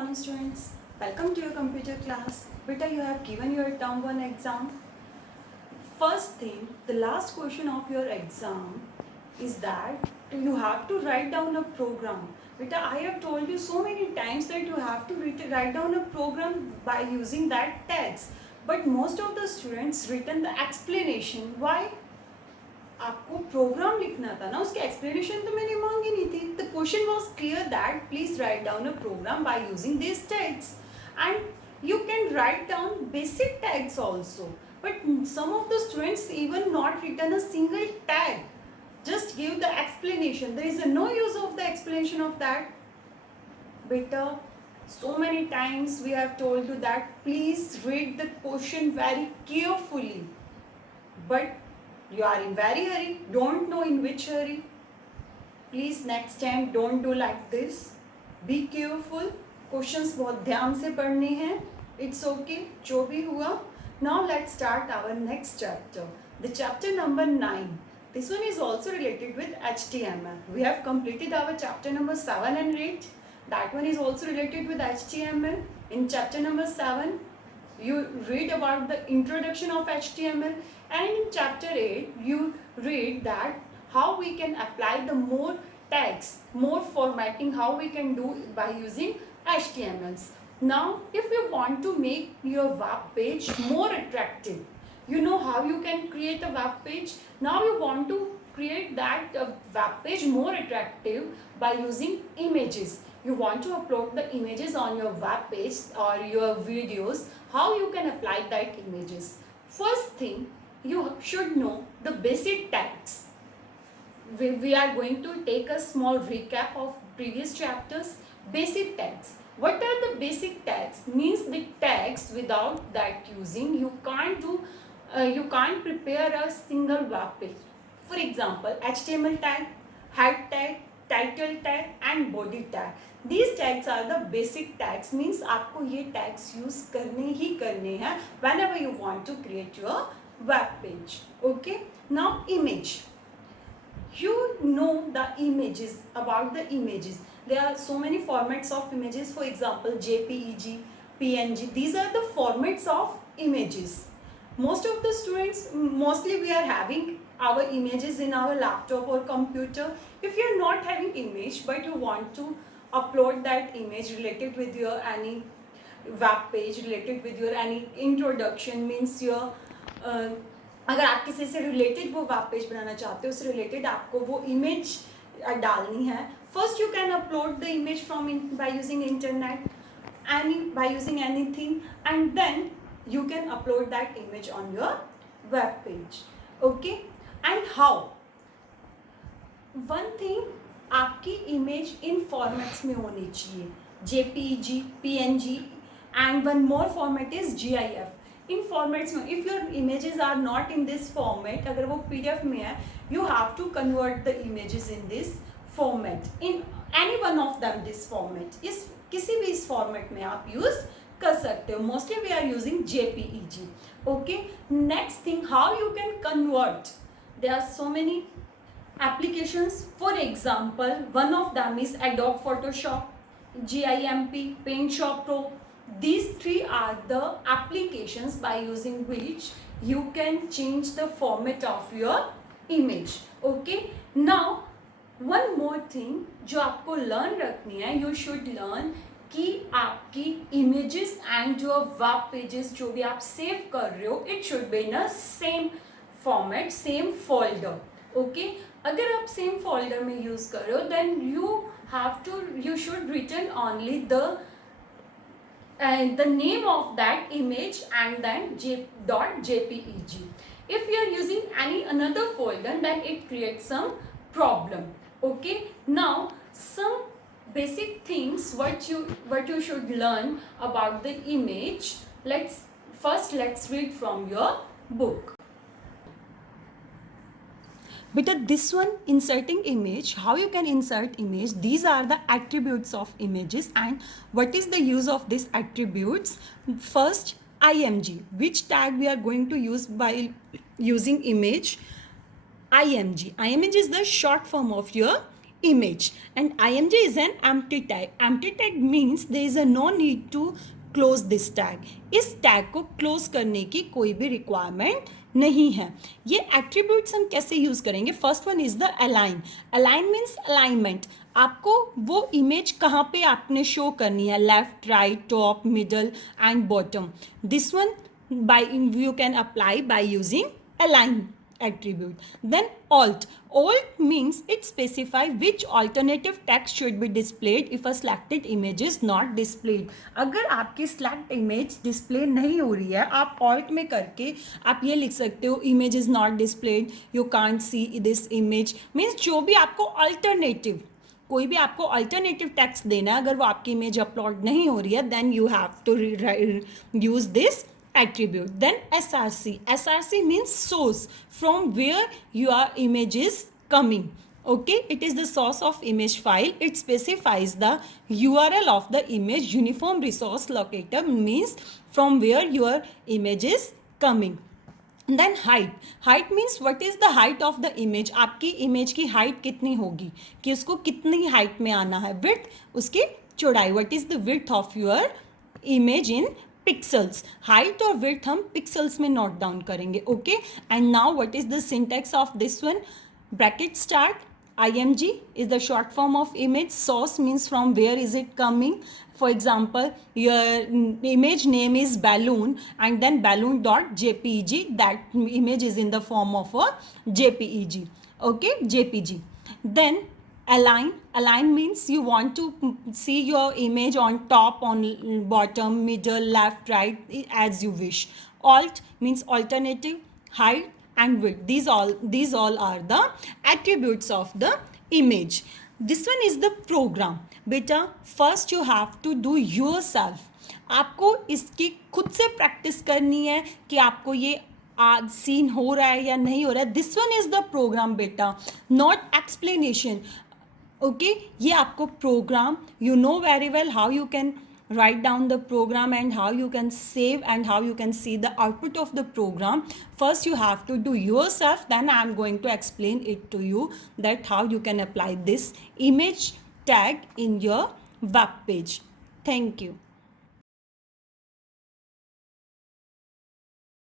morning students. Welcome to your computer class. Beta, you have given your term 1 exam. First thing, the last question of your exam is that you have to write down a program. Beta, I have told you so many times that you have to write down a program by using that text. But most of the students written the explanation. Why? आपको programme लिखना था ना, उसके explanation तो मैंने मांगी नहीं थी. The question was clear that please write down a program by using this tags and you can write down basic tags also, but some of the students even not written a single tag, just give the explanation. There is no use of the explanation of that. Beta, so many times we have told you that please read the question very carefully, but you are in very hurry, don't know in which hurry. Please next time don't do like this. Be careful. Questions बहुत ध्यान से पढ़ने हैं. It's okay, जो भी हुआ. Now let's start our next chapter, the chapter number 9. This one is also related with HTML. We have completed our chapter number 7 and 8. That one is also related with HTML. In chapter number 7, you read about the introduction of HTML, and in chapter 8 you read that how we can apply the more tags, more formatting, how we can do by using HTMLs. Now if you want to make your web page more attractive, you know how you can create a web page. Now you want to create that web page more attractive by using images. You want to upload the images on your web page or your videos. How you can apply that images? First thing, you should know the basic tags. We are going to take a small recap of previous chapters. Basic tags. What are the basic tags? Means the tags without that using you can't do. You can't prepare a single web page. For example, HTML tag, head tag, title tag and body tag. These tags are the basic tags. Means आपको ये tags use करने ही करने हैं whenever you want to create your web page. Okay. Now image. You know the images, about the images. There are so many formats of images. For example, JPEG, PNG. These are the formats of images. Most of the students, mostly we are having our images in our laptop or computer. If you are not having image but you want to upload that image related with your any web page, related with your any introduction, means your अगर आप किसी से related वो web page बनाना चाहते हो, उससे related आपको वो इमेज डालनी है. First you can upload the image from by using internet, by using anything, and then you can upload that image on your web page. Okay. And how? One thing, आपकी image in formats में होनी चाहिए. JPEG, PNG and one more format is GIF. इन formats में, if your images are not in this format, अगर वो PDF में है, you have to convert the images in this format, in any one of them this format. इस किसी भी इस फॉर्मेट में आप यूज़ कर सकते हो. Mostly we are using JPEG. Okay. Next thing, how you can convert. There are so many applications. For example, one of them is Adobe Photoshop, GIMP, PaintShop Pro. These three are the applications by using which you can change the format of your image. Okay. Now one more thing जो आपको learn रखनी है, you should learn कि आपकी images and your web pages जो भी आप save कर रहे हो, it should be in a same format, same folder. Okay. अगर आप सेम फोल्डर में यूज कर रहे हो, then you should written only the name of that image and then .jpeg. If you are using any another folder, then it creates some problem. Okay. Now some basic things what you should learn about the image. Let's read from your book. Beta, this one, inserting image, how you can insert image. These are the attributes of images and what is the use of these attributes. First, IMG, which tag we are going to use by using image. IMG is the short form of your image. And img is an empty tag. Empty tag means there is a no need to close this tag. इस tag को close करने की कोई भी requirement नहीं है. ये attributes हम कैसे यूज करेंगे? First one is the align. Align means alignment. आपको वो इमेज कहाँ पे आपने शो करनी है, left, right, top, middle and bottom. This one by you can apply by using align attribute. Then alt means it specify which alternative text should be displayed if a selected image is not displayed. अगर आपकी select image display नहीं हो रही है, आप alt में करके आप ये लिख सकते हो image is not displayed, you can't see this image. means जो भी आपको alternative, कोई भी आपको अल्टरनेटिव टेक्स्ट देना है, अगर वो आपकी इमेज अपलोड नहीं हो रही है, then you have to use this attribute. Then src means source, from where your image is coming. Okay, it is the source of image file. It specifies the url of the image. Uniform resource locator means from where your image is coming. Then height means what is the height of the image. आपकी image की height कितनी होगी, कि उसको कितनी height में आना है. width, उसकी चौड़ाई. what is the width of your image in pixels. Height और विड्थ हम पिक्सल्स में नोट डाउन करेंगे. Okay, and now what is the syntax of this one? Bracket start, img is the short form of image. Source means from where is it coming. For example, your image name is balloon and then balloon.jpg. that image is in the form of a jpeg. Okay, jpg. Then align means you want to see your image on top, on bottom, middle, left, right, as you wish. Alt means alternative, height and width. These all are the attributes of the image. This one is the program. बेटा first you have to do yourself. आपको इसकी खुद से practice करनी है कि आपको ये सीन हो रहा है या नहीं हो रहा है. This one is the program बेटा, नॉट एक्सप्लेनेशन. ओके, ये आपको program, you know very well how you can write down the program and how you can save and how you can see the output of the program. First you have to do yourself, then I am going to explain it to you that how you can apply this image tag in your web page. Thank you.